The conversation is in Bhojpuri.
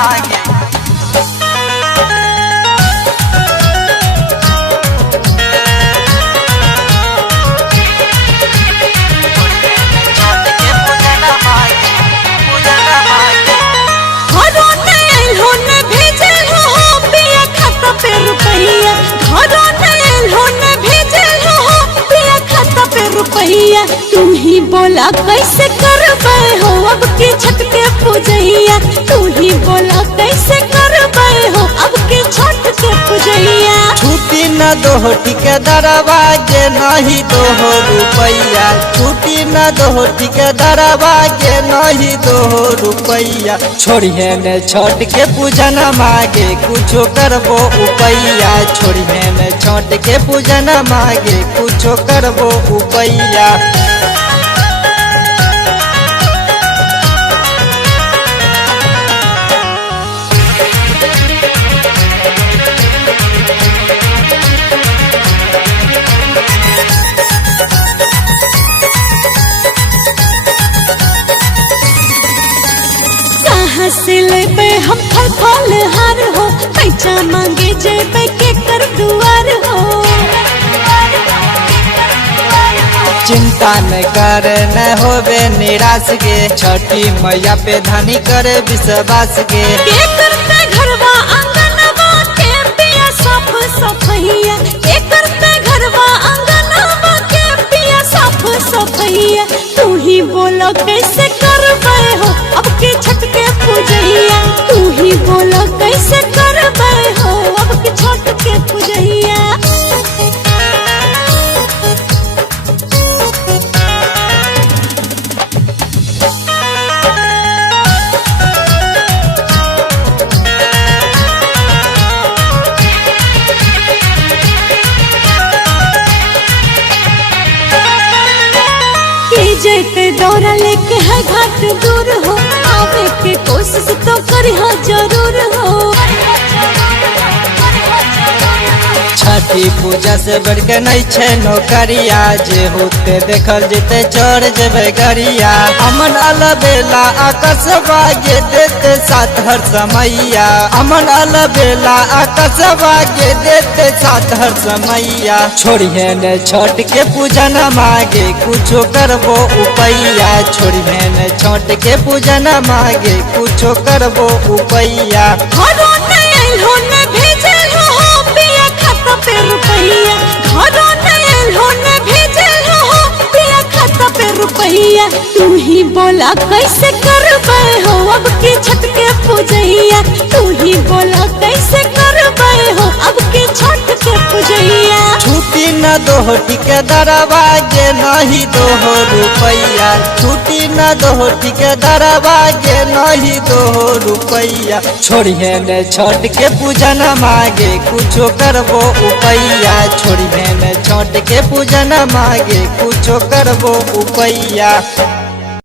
मांगे रुपैया तुम ही बोला कैसे करबे हो अब के छठ के पूजैया। तू ही बोला कैसे करबे हो अब के छठ के पूजैया। छुट्टी न दो ठिकेदारवा के नहीं दो रुपैया। छुट्टी न दो ठिकेदारवा के नहीं दो रुपैया। छोड़िए न छठ के पूजन मांगे कुछो करबो उपैया। छोड़िए न छठ के पूजन मांगे कुछो करबो उपैया। से लेबे हम फल फल हार हो पैसा मांगे जेबे के कर दुआर हो। चिंता न कर न होबे निराश गे। छठी मैया पे धानी करे विश्वास गे। के करते घरवा आंगनवा के पिया साफ सफैया। के करते घरवा आंगनवा के पिया साफ सफैया। तू ही बोलो कैसे करबे हो अब के छठ के पूजैया। तू ही बोलो कैसे करबे हो अब के छठ के पूजैया। जेते दौरा लेके है घाट दूर हो आवे के कोशिश तो करिहा जरूर हो। छठी पूजा से बढ़ के नहीं छे नौकरिया। जे होते देखल जेते चढ़ जेबे गरिया। अमन अलबेला आकाशवा गे देते साथ हर समैया। अमन अलबेला आकाशवा गे देते साथ हर समैया। छोड़िए न छठ के पूजन मांगे कुछो करबो उपैया। छोड़िए न छठ के पूजन मांगे कुछो करबो उपैया। रुपैया घरों नयल होने भेजल हो पिया खाता पे रुपैया। तू ही बोला कैसे करबे हो अब के छठ के पूजैया। तू ही बोला कैसे करबे हो अब के छठ के पूजैया। छुट्टी न दो ठिकेदारवा के नहीं दो रुपैया। छुट्टी न दो ठिकेदारवा के नहीं दो रुपैया। छोड़िए न छठ के पूजन मांगे कुछो करबो उपैया। छोड़िए न छठ के पूजन मांगे कुछो करबो उपैया।